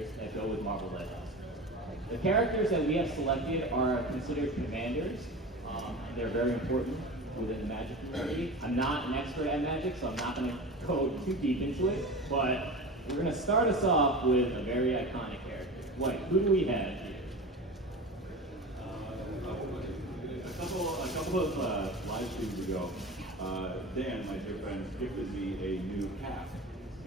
figures that go with Marvel Legends. The characters that we have selected are considered commanders. They're very important within the Magic community. I'm not an expert at Magic, so I'm not going to go too deep into it, but we're going to start us off with a very iconic character. Wait, who do we have here? A couple of live streams ago, Dan, my dear friend, gifted me a new cap.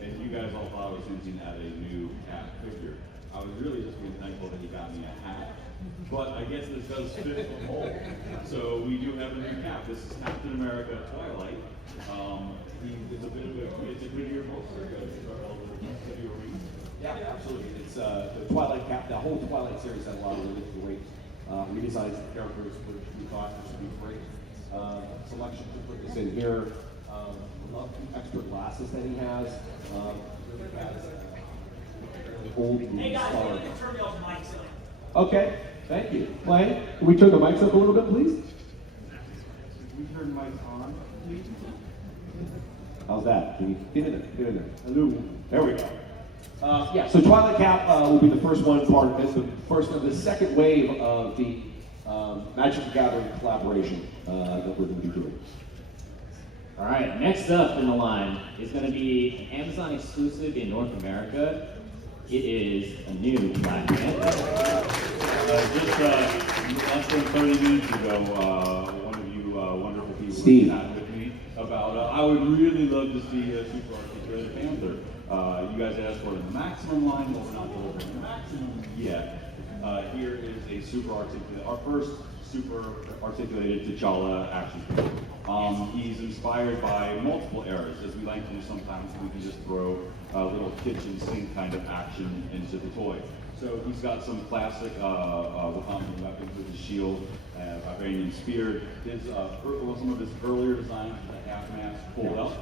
And you guys all thought I was hinting at a new cap figure. I was really just being thankful that he got me a hat. But I guess this does fit the mold. So we do have a new cap. This is Captain America Twilight. It's a bit of a grittier poster. Yeah, absolutely. It's the Twilight cap. The whole Twilight series had a lot of really great redesigns of characters, which we thought this would be a great selection to put this in here. Love the extra glasses that he has. Really has old Hey guys, star. we need to turn y'all's mics up. Okay, thank you. Glenn, can we turn the mics up a little bit, please? We turn mics on, please. How's that? Can you get in there? Get in there. Hello. There we go. Yeah, so Twilight Cap will be the first one part of this, the first of the second wave of the Magic the Gathering collaboration that we're going to be doing. All right, next up in the line is going to be an Amazon exclusive in North America. It is a new Black Panther. Just less than 30 minutes ago, one of you wonderful people Steve. chatted with me about I would really love to see a Super Articulated Panther. You guys asked for the maximum line, well, we're not delivering the maximum yet. Here is a super articulated, our first super articulated T'Challa action figure. He's inspired by multiple eras, as we like to do sometimes. We can just throw a little kitchen sink kind of action into the toy. So he's got some classic Wakandan weapons with his shield, Vibranium spear. Some of his earlier designs, the half mask pulled up,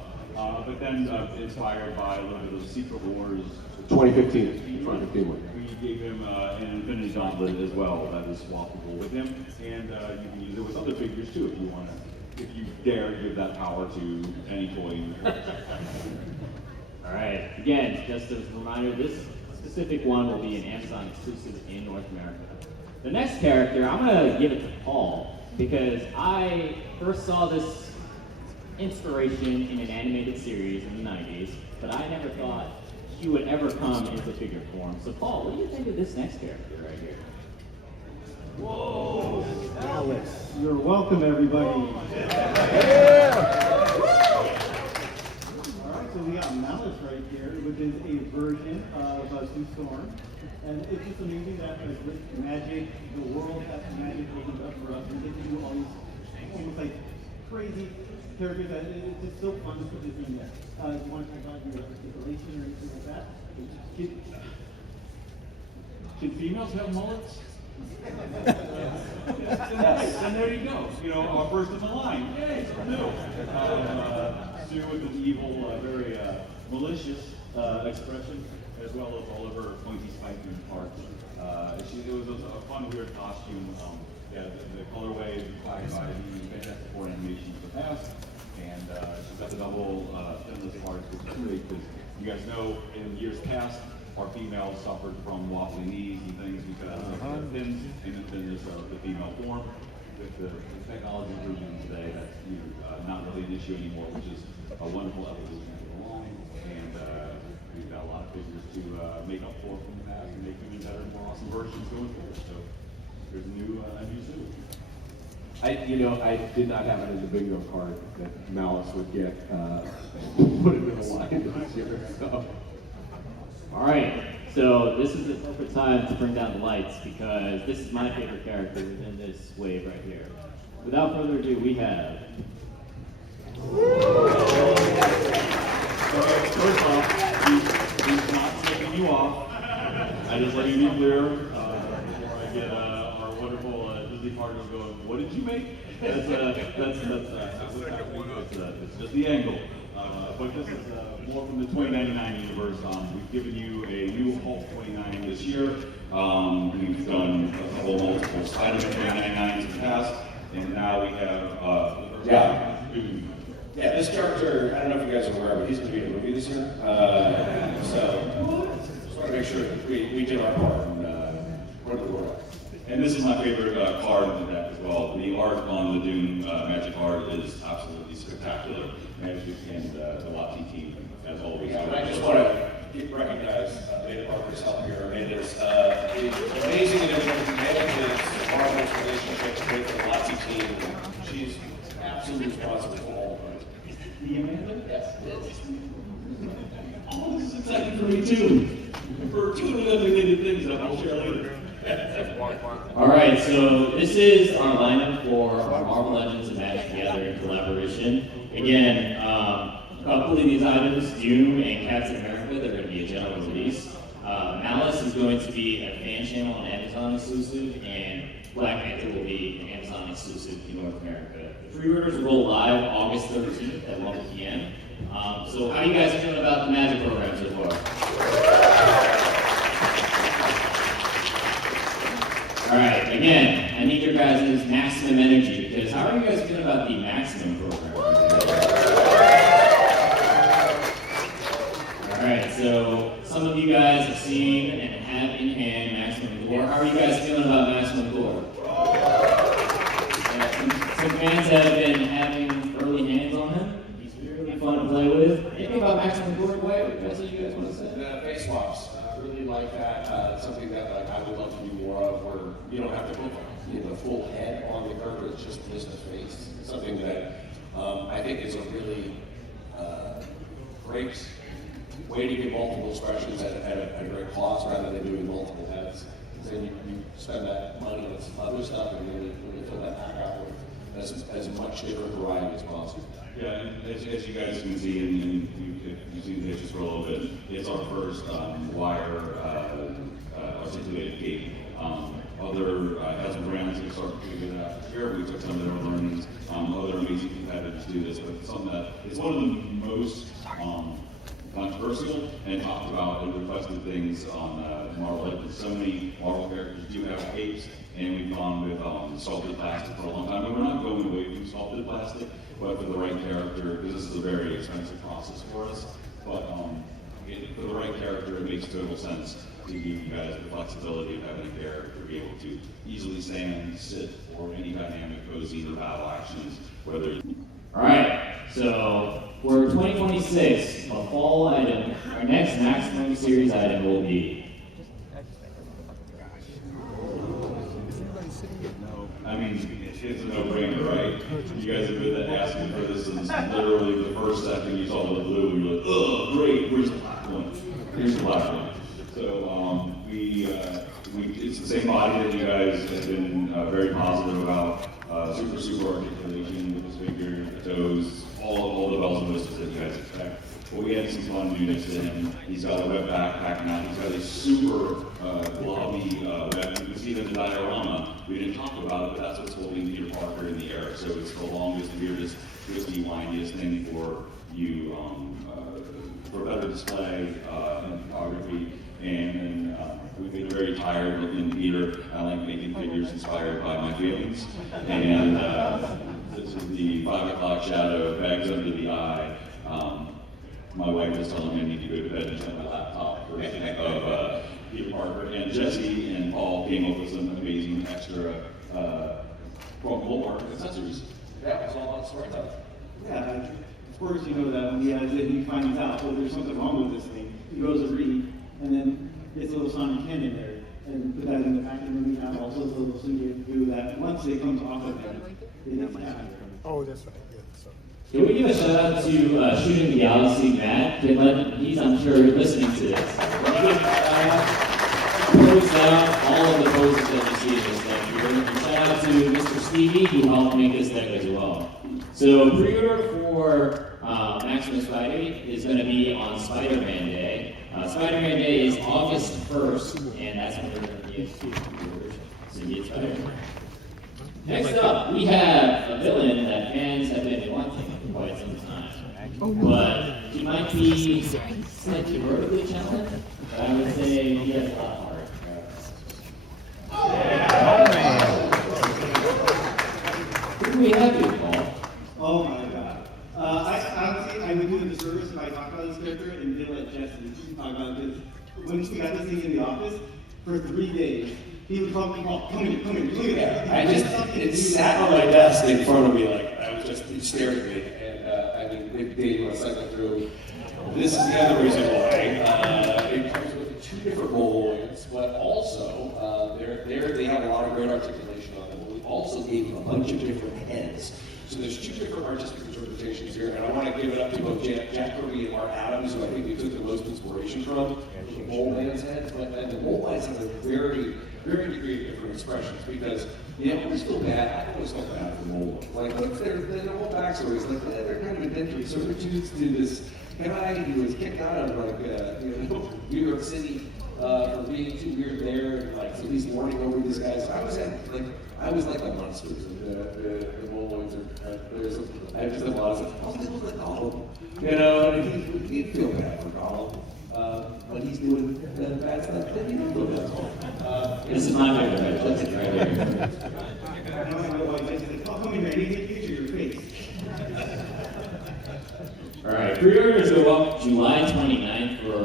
but then inspired by a little bit of the Secret Wars. 2015 one. We gave him an Infinity Gauntlet as well that is swappable with him, and you can use it with other figures too if you want to. If you dare give that power to any toy in the world. All right, again, just as a reminder, this specific one will be an Amazon exclusive in North America. The next character, I'm going to give it to Paul, because I first saw this inspiration in an animated series in the 90s, but I never thought he would ever come into figure form. So Paul, what do you think of this next character right here? Whoa! Alex, you're welcome, everybody. All right, so we got Malice right here, which is a version of Sue Storm. And it's just amazing that with Magic, the world that Magic opens up for us, and they can do all these almost like crazy characters that it's just so fun to put this in there. You want to talk about your articulation or anything like that? Can females have mullets? Yes. And there you go. You know, our first in the line. Yay, it's new. Sue with an evil, very malicious expression, as well as all of her pointy spiky parts. It was a fun, weird costume. The colorway is inspired by the Fantastic Four animation of the past, and she's got the double stemless parts, which is great because you guys know in years past our females suffered from wobbly knees and things because of the fins and the thinness of the female form. With the technology improvement today, that's not really an issue anymore, which is a wonderful evolution of the line, and we've got a lot of figures to make up for from the past and make even better, more awesome versions going forward. So there's a new suit. I did not have it in the bingo card that Malice would get put it in the line this year. So. All right, so this is the perfect time to bring down the lights because this is my favorite character within this wave right here. Without further ado, we have. First off, he's not taking you off. I just let you be clear before I get our wonderful Disney partners going. What did you make? That's what's happening. It's just the angle. But this is more from the 2099 universe. We've given you a new Hulk 29 this year. We've done a couple multiple Spider-Man 2099s in the past, and now we have Yeah, this character, I don't know if you guys are aware, but he's going to be in a movie this year. So want to make sure that we did our part and run the world. And this is my favorite card in the deck as well. The art on the Dune Magic card is absolutely spectacular. Magic and the Lati team, as always. Yeah, and I just want to recognize Dana Parker's help here. Amanda's amazing in everything she manages Marvel's relationship with the Lati team. She's absolutely responsible for all of it. The Amanda? Yes. Oh, this is exciting for me too. For two unrelated things I'll share later. All right, so this is our lineup for our Marvel Legends and Magic Together collaboration. Again, a couple of these items, Doom and Captain America, they're going to be a general release. Malice is going to be a fan channel and Amazon exclusive, and Black Panther will be an Amazon exclusive in North America. The pre-orders will go live August 13th at 1 p.m. So how are you guys feeling about the Magic program so far? All right, again, I need your guys' maximum energy, because how are you guys feeling about the maximum program? All right, so some of you guys have seen and have in hand maximum core. How are you guys feeling about maximum core? Some fans have been having early hands on him. He's really fun to play with. Anything about maximum core? What else do you guys want to say? The face swaps, really like that. Something that I would love to do more of, where you don't have to put the full head on the character, it's just the face. It's something that I think is a really great way to get multiple expressions at a great cost rather than doing multiple heads. Then you spend that money on some other stuff and really fill that back out with as much different variety as possible. Yeah, and as you guys can see, and you've seen the pictures for a little bit, it's our first wire articulated cape. Other Hasbro brands have started to figure that out here. We took some of their learnings. Other amazing competitors do this, but it's something that it's one of the most controversial and talked about and requested things on Marvel Legends. So many Marvel characters do have capes, and we've gone with sculpted plastic for a long time. And we're not going away from sculpted plastic, but for the right character, because this is a very expensive process for us. But for the right character, it makes total sense to give you guys the flexibility of having a character be able to easily stand, sit, or any dynamic cozy or battle actions, whether. All right, so for 2026, a fall item, our next maximum series item will be. I mean, it's a no-brainer, right? You guys have been asking for this since literally the first second you saw the blue, and you're like, oh, great, where's the black one? Here's the black one. So it's the same body that you guys have been very positive about. Super articulation with this figure, the toes, all the bells and whistles that you guys expect. But we had some fun newness to him. He's got a web backpack now. He's got a super globby web. You can see the diorama. We didn't talk about it, but that's what's holding Peter Parker in the air. So it's the longest, weirdest, twisty, windiest thing for you, for better display and photography. And we've been very tired looking at Peter. I like making figures inspired by my feelings. And this is the 5 o'clock shadow, bags under the eye. My wife was telling me I need to go to bed and check my laptop for of Peter Parker. And Jesse and Paul came up with some amazing extra Walmart accessories. Yeah, it's all about storytelling. Yeah, of course you know that when he has it, he finds out, oh, there's something wrong with this thing. He goes to read, and then gets a little Sonic Ken in there, and put that in the package, and we have also the little thing to do that. Once it comes off of him, it's Oh, that's right. Yeah, so. Can we give a shout out to Shooting the Galaxy, Matt? He's, I'm sure, listening to this. Can you give a shout out? Post out all of the poses that you see in this deck here. And shout out to Mr. Stevie, who helped make this deck as well. So pre-order for Maximus Spidey is going to be on Spider-Man Day. Spider-Man Day is August 1st, and that's when we're going to get pre-orders. So get Spider-Man. Next up, we have a villain that fans have been wanting for quite some time. But he might be slightly vertically challenged, but I would say he has a lot of heart. Who do we have here, Paul? Oh my god. Honestly, I would do the disservice if I talked about this character and didn't let Jesse talk about this. when we got this thing in the office, for 3 days, he would come in, look at that. It sat on my desk in front of me, like, I was just, it stared at me, and, I mean, if they want to cycle through, this is the other reason why, it comes with 2 different Moloids, but also, they have a lot of great articulation on them, but we also gave them a bunch of different heads. So there's 2 different artistic interpretations here, and I want to give it up to both Jack Kirby and Mark Adams, who I think we took the most inspiration from, the Mole Man's heads, but then the Mole Man's have a very degree of different expressions, because you always feel bad, I always felt bad for Mole. Like, look, their whole backstory is like, they're kind of indentured servitude to this guy who was kicked out of, like, New York City, for being too weird there, and like, so he's mourning over these guys. So I was like the monsters, and the Moloids are, I just have a lot of stuff, oh, they look like Gollum, you know, and he'd feel bad for Gollum. When he's doing bad stuff, then you don't feel bad for him. This is my favorite. Let's get right here. I said, oh, come in here, I need to get a picture of your face. All right, pre-orders go up July 29th for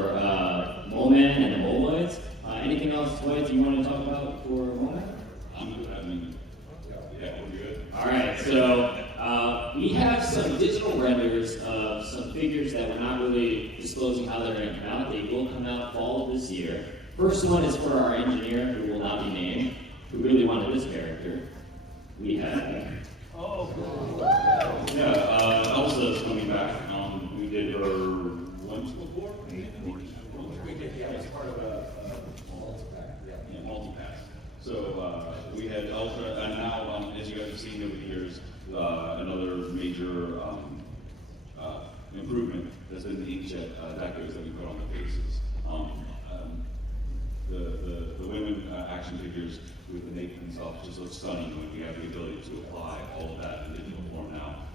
Mole Man and the Moloids. Anything else, Dwight, you want to talk about for Mole Man? I'm good. I mean, yeah, we're good. All right, so we have some digital renders of some figures that we're not really disclosing how they're going to come out. They will come out fall of this year. First one is for our engineer, who will not be named, who really wanted this character. We have. Yeah, Elsa's coming back. We did her once before. We did, yeah, it's part of a multi-pack, Yeah, multi-pass. So we had Elsa, and now, as you guys have seen over the years, another major improvement has been the inkjet decos that we put on the faces. The women action figures with the naked and stuff just look stunning when we have the ability to apply all of that in digital form now.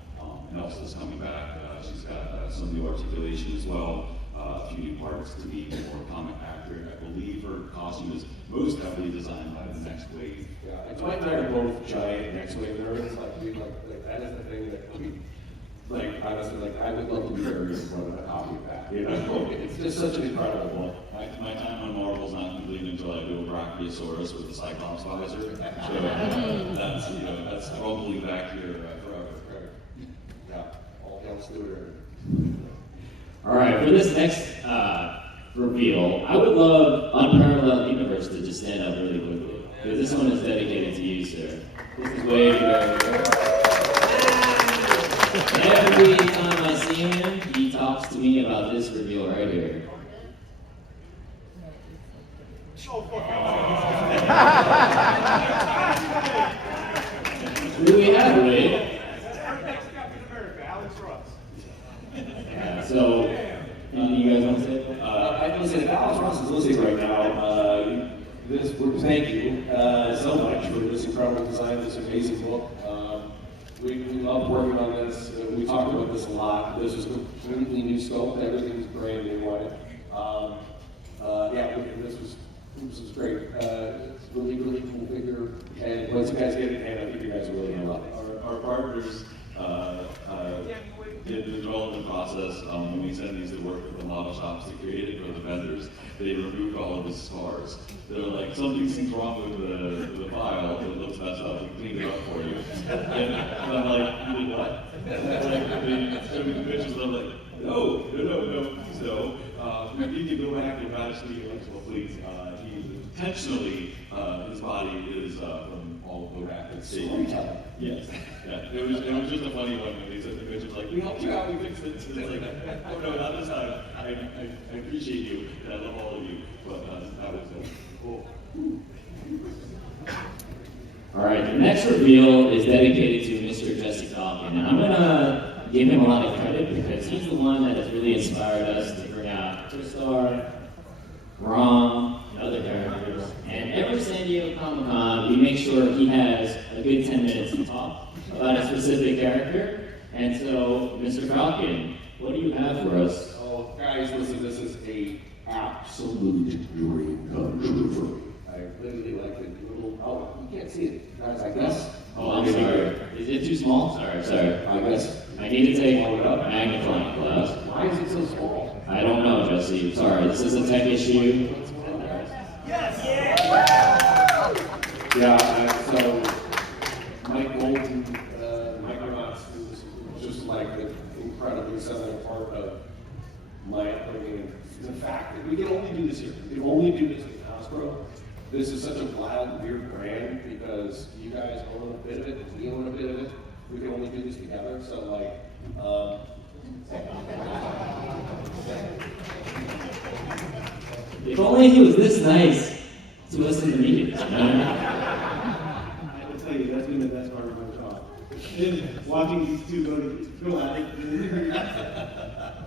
And Elsa's coming back. She's got some new articulation as well. A few new parts to be more comic accurate. I believe her costume is most heavily designed by the next wave. Yeah, and Dwight and I are both giant next wave nerds. Like, that is the thing that we, like, honestly, like, I would love to be buried in front of a copy of that. You know, it's just such an incredible one. My time on Marvel's not complete until I do a Brachiosaurus with the Cyclops visor. So that's probably back here forever. Yeah, all hail Stewart. All right, for this next reveal, I would love Unparalleled Universe to just stand up really quickly, because this one is dedicated to you, sir. This is way better. Every time I see him, he talks to me about this reveal right here. Who do we have, Wade? So, anything you guys want to say? I can say Alex Ross is listening right now. Thank you so much for this incredible design, this amazing book. We love working on this. We talked about this a lot. This is a completely new scope. Everything's brand new on it. This was great. It's a really cool figure. And once you guys get it in hand, I think you guys are really gonna love it. Our partners did the development process. When we send these to work with the model shops to create it for the vendors, they removed all of the scars. They're like, something seems wrong with the file. It looks messed up. We cleaned it up for you. And I'm like, you did what? Like, they showed me the pictures. I'm like, no. So we need to go back and radically electrical fleets. He intentionally, his body is from all the rapid Storytelling. Yes. Yeah. It was just a funny one when they said the pictures like, we helped you out, we fixed it. It's like, oh no, not this time. I appreciate you, and I love all of you. But that was cool. All right, the next reveal is dedicated to Mr. Jesse Falcon, and I'm gonna give him a lot of credit because he's the one that has really inspired us to bring out Tristar, Rom, and other characters. And every San Diego Comic-Con, we make sure he has a good 10 minutes to talk about a specific character. And so, Mr. Falcon, what do you have for us? Oh, guys, listen, this is a absolute dream come true for me. literally like the little, oh, you can't see it, guys, I guess. Oh, I'm sorry. Is it too small? Sorry. I guess. I need to take magnifying glass. Why is it so small? I don't know, Jesse. Sorry, this is a tech issue. Yeah, so Mike Bolton, Micronauts, who's just like an incredibly seminal part of my upbringing. The fact that we can only do this here, we can only do this with Hasbro. This is such a wild, weird brand because you guys own a bit of it, and we own a bit of it. We can only do this together, so like, If only he was this nice to listen to meetings, you know? I will tell you, that's been the best part of my job. Is watching these two go at it.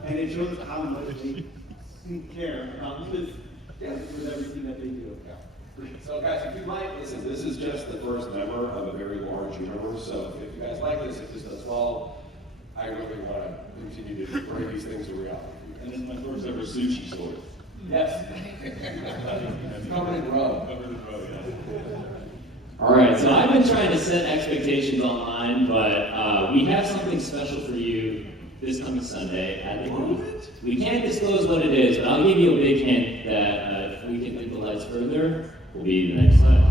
And it shows how much they care about this with everything that they do. so guys, if you like, listen, this is just the first member of a very large universe, so if you guys like this, if this does well, I really want to continue to bring these things to reality. And this is my first ever sushi store. Yes. Covered in rub. Covered in row, yeah. All right, so I've been trying to set expectations online, but we have something special for you this coming Sunday at the booth. We can't disclose what it is, but I'll give you a big hint that if we can visualize further, will be the next slide.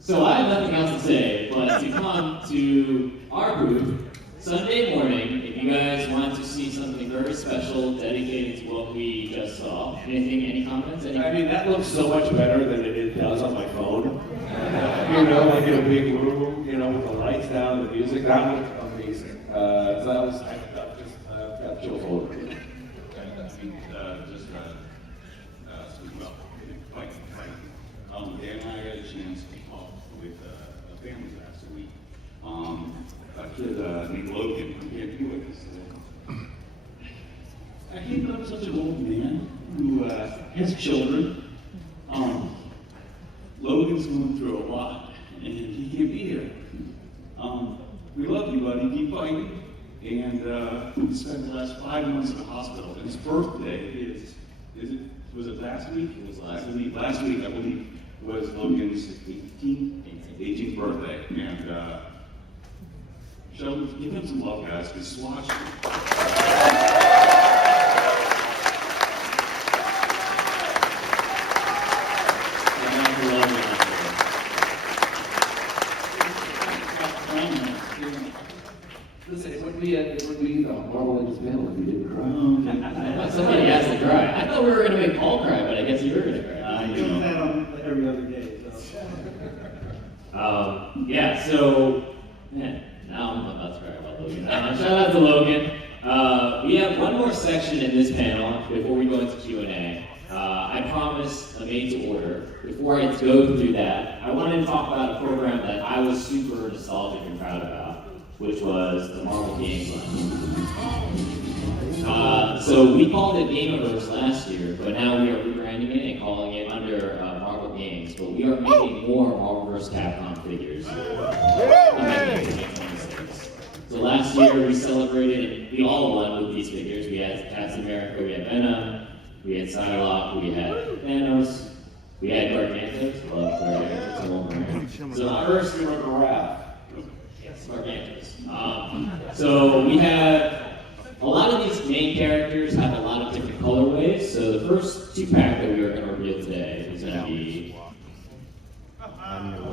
So I have nothing else to say, but to come to our booth Sunday morning, if you guys want to see something very special dedicated to what we just saw. Any comments? I mean, that looks so much better than it does on my phone. You know, like in a big room, you know, with the lights down, the music, that looked amazing. So that was, I've got chills all over. Just speak about fight. Dan and I had a chance to talk with a family last week. A kid named Logan from Kyoto with us today. I can't believe I'm such an old man who has children. Logan's going through a lot, and he can't be here. We love you, buddy. Keep fighting. And we spent the last 5 months in the hospital. And his birthday was it last week? It was last week. Last week, I believe, was Logan's 18th birthday. And Sheldon, give him some love, guys, because Swatch. Listen, it would be the Marvel Legends panel if you didn't cry. Somebody has to cry. I thought we were going to make Paul cry, but I guess you were going to cry. I do that on like every other day. Yeah, so, man, now I'm about to cry about Logan. Shout out to Logan. We have one more section in this panel before we go into Q&A. I promised a made to order. Before I go through that, I wanted to talk about a program that I was super nostalgic and proud about, which was the Marvel Games Line. So we called it Gameverse last year, but now we are rebranding it and calling it under Marvel Games. But we are making more Marvel vs. Capcom figures. So last year we celebrated, and we all won with these figures. We had Captain America, we had Venom, we had Psylocke, we had Thanos, we had Gargantos. Love Gargantos. So the first Giraffe. Yes, Gargantos. So we have a lot of these main characters have a lot of different colorways. So the first 2-pack that we are going to reveal today is going to be.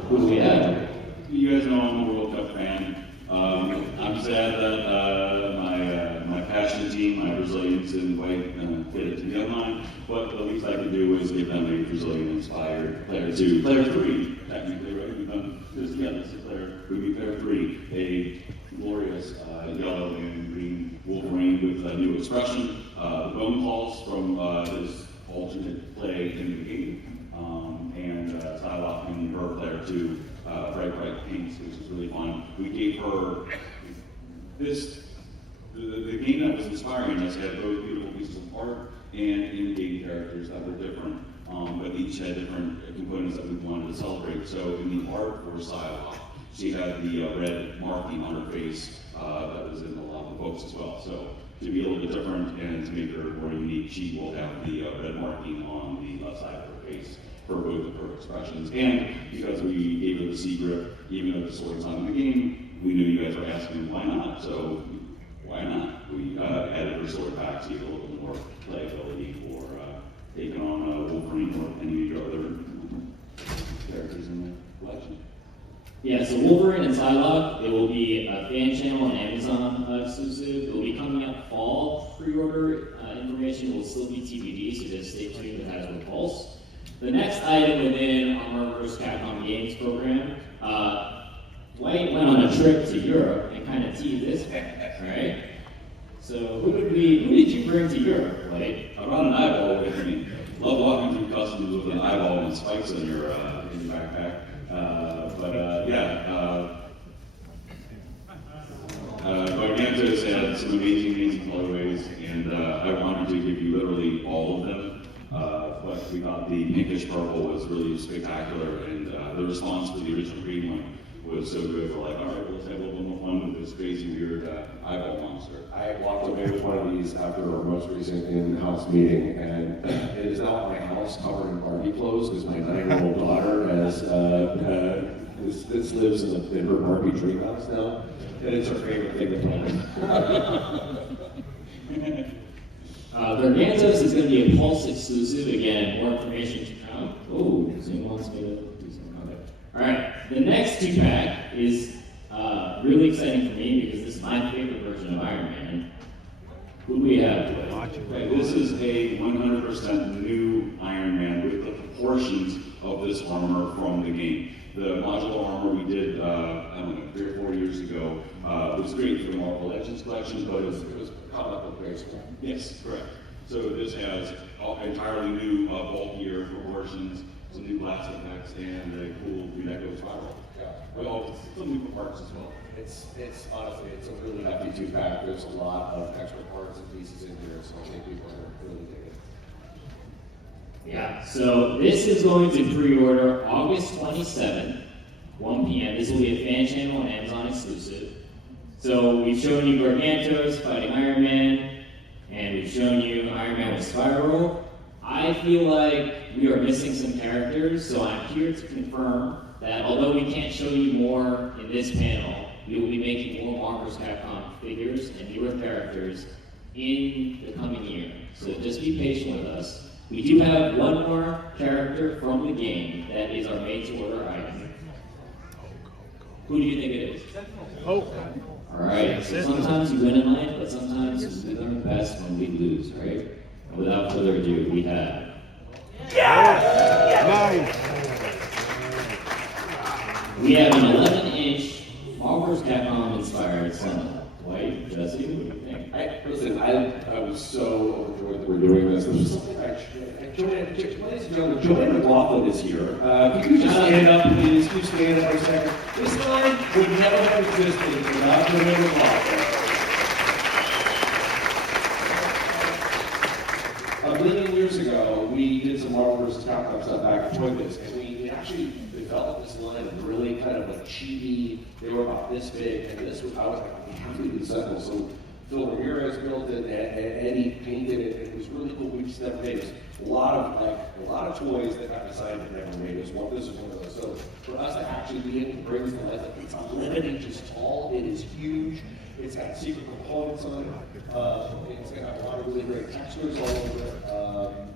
Who do we have? You guys know I'm a World Cup fan. I'm sad that my passion fashion team. My Brazilians didn't quite fit it to the outline, but the least I could do was give them a Brazilian-inspired player 2. Player 3, technically, right? We've done this together. So would be player 3, a glorious yellow and green Wolverine with a new expression. The bone calls from this alternate play in the game, and Psylocke in her player 2, bright pinks, which is really fun. We gave her this. The game that was inspiring us had both beautiful pieces of art and in-game characters that were different, but each had different components that we wanted to celebrate. So in the art for Psylocke, she had the red marking on her face that was in a lot of the books as well. So to be a little bit different and to make her more unique, she will have the red marking on the left side of her face for both of her expressions. And because we gave her the C grip, even though the sword's not in the game, we knew you guys were asking why not. So why not? We added her sword back to give a little bit more playability for taking on Wolverine or any of your other characters in the collection. Yeah, so Wolverine and Psylocke, it will be a fan channel and Amazon exclusive. It will be coming out fall. Pre-order information will still be TBD, so just stay tuned to Hasbro Pulse. The next item within our Multiverse Capcom Games program, Dwight went on a trip to Europe and kind of teased this fact, right? So who did you bring to Europe, Dwight? I brought an eyeball with me. Love walking through customs with an eyeball and spikes in your backpack. Gargantos had some amazing colorways, and I wanted to give you literally all of them. But we thought the pinkish purple was really spectacular, and the response for the original green one was so good. We're like, all right, let's have a little bit more fun with this crazy, weird eyeball monster. I walked away with one of these after our most recent in-house meeting, and it is now at my house covered in Barbie clothes because my 9-year-old daughter lives in her Barbie dream house now, and it's her favorite thing to play. Gargantos is going to be a Pulse exclusive. Again, more information to come. Oh, Zoom wants me to do something. Okay. All right, the next 2-pack is really exciting for me because this is my favorite version of Iron Man. Who do we have? Right, this is a 100% new Iron Man with the proportions of this armor from the game. The modular armor we did, I don't know, 3 or 4 years ago was great for the Marvel Legends collection, but it was comic book based. Yes, correct. So this has entirely new, bulkier proportions, some new glass effects, and a cool Udeco spiral. Yeah. Well, some new parts as well. It's honestly, it's a really hefty 2-pack. There's a lot of extra parts and pieces in here, so I think people are really dig it. Yeah, so this is going to pre-order August 27th, 1 p.m. This will be a fan channel and Amazon exclusive. So we've shown you Gargantos fighting Iron Man, and we've shown you Iron Man with Spiral. I feel like we are missing some characters, so I'm here to confirm that although we can't show you more in this panel, we will be making more Marvel's Capcom figures and newer characters in the coming year. So just be patient with us. We do have one more character from the game that is our made-to-order item. Who do you think it is? Oh, Alright, so sometimes you win in life, but sometimes we learn best when we lose, right? And without further ado, we have... nice. We have an 11-inch Marvel's Capcom inspired Sentinel. Dwight, Jesse, what do you think? Listen, I was so overjoyed that we're doing this. This was something ladies and gentlemen, Joanna McLaughlin is here. If you could just stand up, please. Can you stand up for a second? This line would never have existed without Joanna McLaughlin. A million years ago, we did some Marvel vs. Capcom stuff back in Tonez, and we actually developed this line of really kind of like chibi. They were about this big, and this was, I was like, we have to do the Sentinel. So Phil Ramirez built it, and Eddie painted it. It was really cool. We just never made it. A lot of toys that got designed and never made. This is one of those. So for us to actually be able to bring this to life, like it's 11 inches tall. It is huge. It's got secret components on it. It's got a lot of really great textures all over it.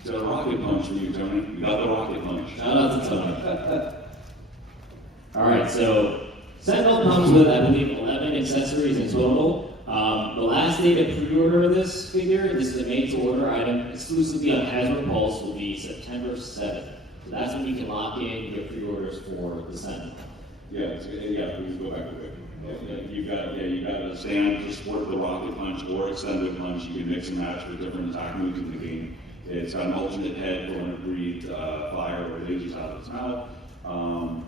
It's a rocket punch from you, Tony. You got the rocket punch. Shout out to Tony. Alright, so Sentinel comes with, I believe, 11 accessories in total. The last day to pre-order this figure, this is a made-to-order item exclusively on Hasbro Pulse, will be September 7th. So that's when you can lock in your pre-orders for the Sentinel. Yeah, please go back to it. You got a stand to support the rocket punch or extended punch. You can mix and match with different attack moves in the game. It's got an alternate head for when it breathes fire or lasers out of its mouth.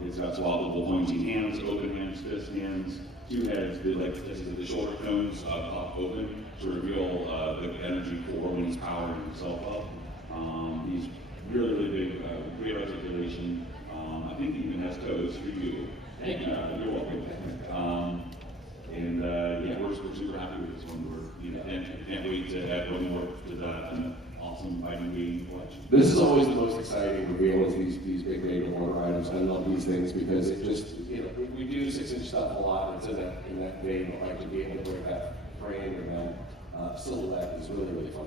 It's got swappable pointing hands, open hands, fist hands, two heads. The shoulder cones pop open to reveal the energy core when he's powering himself up. He's really big, great articulation. I think he even has toes for you. Thank you. You're welcome. We're super happy with this one. Can't wait to add one more to that awesome fighting game collection. This is always the most exciting reveal, is these big made-to-order items. I love these things because it just, we do 6-inch stuff a lot, and it's in that vein, but like to be able to break that frame and that silhouette is really fun.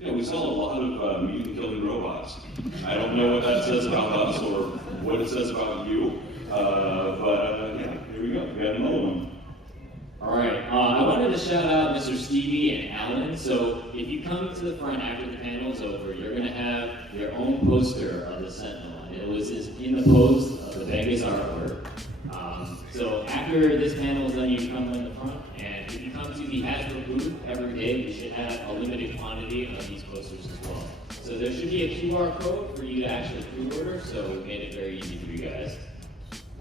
Yeah, we sell a lot of mutant-killing robots. I don't know what that says about us or what it says about you, here we go. We got another one. All right, I wanted to shout out Mr. Stevie and Alan. So if you come to the front after the panel's over, you're going to have your own poster of the Sentinel. And it was in the pose of the Vegas artwork. So after this panel is done, you come in the front. And if you come to the Hasbro booth every day, we should have a limited quantity of these posters as well. So there should be a QR code for you to actually pre-order. So we made it very easy for you guys.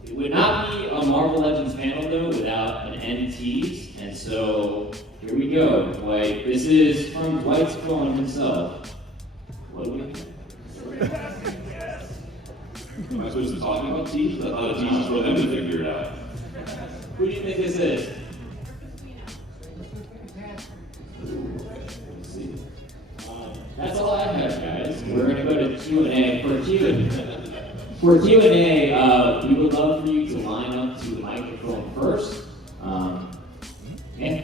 It would not be a Marvel Legends panel though without an end tease, and so here we go. Dwight, this is from Dwight's phone himself. What do we think? Am I supposed to talk about teases? I thought a tease was for them to figure it out. Who do you think this is? Let's see. That's all I have, guys. We're gonna go to Q&A. For Q&A, we would love for you to line up to the microphone first. Yeah.